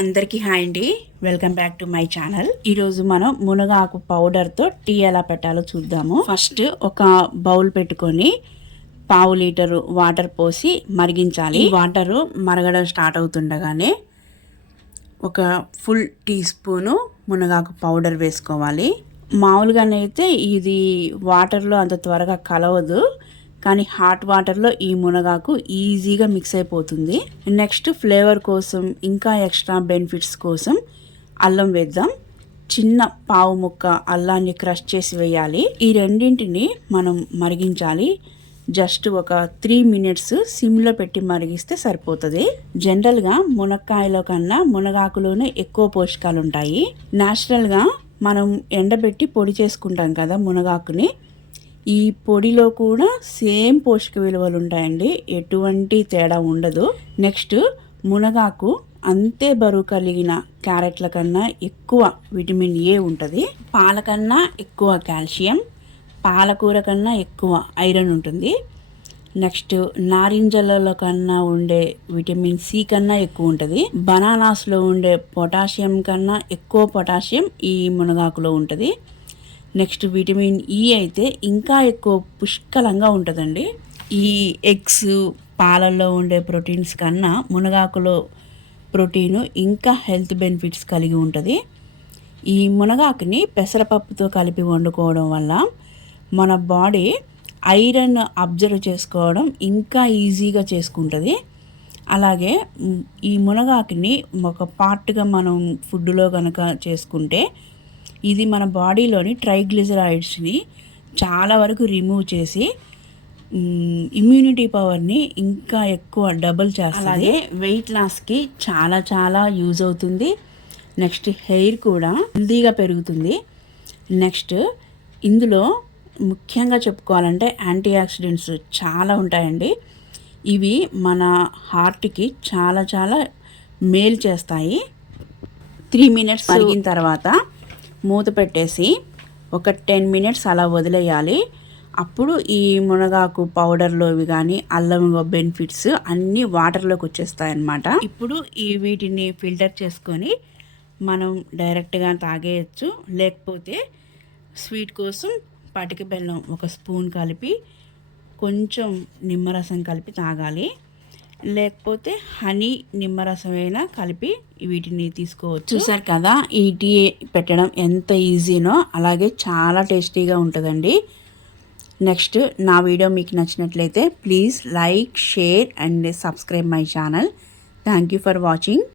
అందరికీ హాయ్ అండి. Welcome back to my channel ఈరోజు మనం మునగాకు పౌడర్తో టీ ఎలా పెట్టాలో చూద్దాము. ఫస్ట్ ఒక బౌల్ పెట్టుకొని పావు లీటరు వాటర్ పోసి మరిగించాలి. వాటరు మరగడం స్టార్ట్ అవుతుండగానే ఒక ఫుల్ టీ స్పూను మునగాకు పౌడర్ వేసుకోవాలి. మామూలుగానైతే ఇది వాటర్లో అంత త్వరగా కలవదు. కానీ హాట్ వాటర్లో ఈ మునగాకు ఈజీగా మిక్స్ అయిపోతుంది. నెక్స్ట్ ఫ్లేవర్ కోసం ఇంకా ఎక్స్ట్రా బెనిఫిట్స్ కోసం అల్లం వేద్దాం. చిన్న పావు ముక్క అల్లాన్ని క్రష్ చేసి వేయాలి. ఈ రెండింటిని మనం మరిగించాలి. జస్ట్ ఒక త్రీ మినిట్స్ సిమ్లో పెట్టి మరిగిస్తే సరిపోతుంది. జనరల్గా మునక్కాయలో కన్నా మునగాకులోనే ఎక్కువ పోషకాలు ఉంటాయి న్యాచురల్గా మనం ఎండబెట్టి పొడి చేసుకుంటాం కదా మునగాకుని. ఈ పొడిలో కూడా సేమ్ పోషక విలువలు ఉంటాయండి. ఎటువంటి తేడా ఉండదు. నెక్స్ట్ మునగాకు అంతే బరువు కలిగిన క్యారెట్ల కన్నా ఎక్కువ విటమిన్ ఏ ఉంటుంది. పాల కన్నా ఎక్కువ కాల్షియం పాలకూర కన్నా ఎక్కువ ఐరన్ ఉంటుంది. నెక్స్ట్ నారింజలలో కన్నా ఉండే విటమిన్ సి కన్నా ఎక్కువ ఉంటుంది. బనానాస్లో ఉండే పొటాషియం కన్నా ఎక్కువ పొటాషియం ఈ మునగాకులో ఉంటుంది. నెక్స్ట్ విటమిన్ ఈ అయితే ఇంకా ఎక్కువ పుష్కలంగా ఉంటుందండి. ఈ ఎగ్స్ పాలల్లో ఉండే ప్రోటీన్స్ కన్నా మునగాకులో ప్రోటీన్ ఇంకా హెల్త్ బెనిఫిట్స్ కలిగి ఉంటుంది. ఈ మునగాకుని పెసరపప్పుతో కలిపి వండుకోవడం వల్ల మన బాడీ ఐరన్ అబ్జర్వ్ చేసుకోవడం ఇంకా ఈజీగా చేసుకుంటుంది. అలాగే ఈ మునగాకుని ఒక పార్ట్గా మనం ఫుడ్లో కనుక చేసుకుంటే ఇది మన బాడీలోని ట్రైగ్లిజరాయిడ్స్ని చాలా వరకు రిమూవ్ చేసి ఇమ్యూనిటీ పవర్ని ఇంకా ఎక్కువ డబుల్ చేస్తుంది. అలాగే వెయిట్ లాస్కి చాలా చాలా యూజ్ అవుతుంది. నెక్స్ట్ హెయిర్ కూడా హెల్దీగా పెరుగుతుంది. నెక్స్ట్ ఇందులో ముఖ్యంగా చెప్పుకోవాలంటే యాంటీ ఆక్సిడెంట్స్ చాలా ఉంటాయండి. ఇవి మన హార్ట్కి చాలా చాలా మేలు చేస్తాయి. త్రీ మినిట్స్ మరిగిన తర్వాత మూత పెట్టేసి ఒక టెన్ మినిట్స్ అలా వదిలేయాలి. అప్పుడు ఈ మునగాకు పౌడర్లోవి కానీ అల్లం బెనిఫిట్స్ అన్నీ వాటర్లోకి వచ్చేస్తాయి అన్నమాట ఇప్పుడు ఈ వీటిని ఫిల్టర్ చేసుకొని మనం డైరెక్ట్గా తాగేయచ్చు. లేకపోతే స్వీట్ కోసం పటిక బెల్లం ఒక స్పూన్ కలిపి కొంచెం నిమ్మరసం కలిపి తాగాలి. లేకపోతే హనీ నిమ్మరసం అయినా కలిపి వీటిని తీసుకోవచ్చు. చూసారు కదా ఈ టీ పెట్టడం ఎంత ఈజీనో అలాగే చాలా టేస్టీగా ఉంటుందండి. నెక్స్ట్ నా వీడియో మీకు నచ్చినట్లయితే please like share and subscribe my channel. Thank you for watching.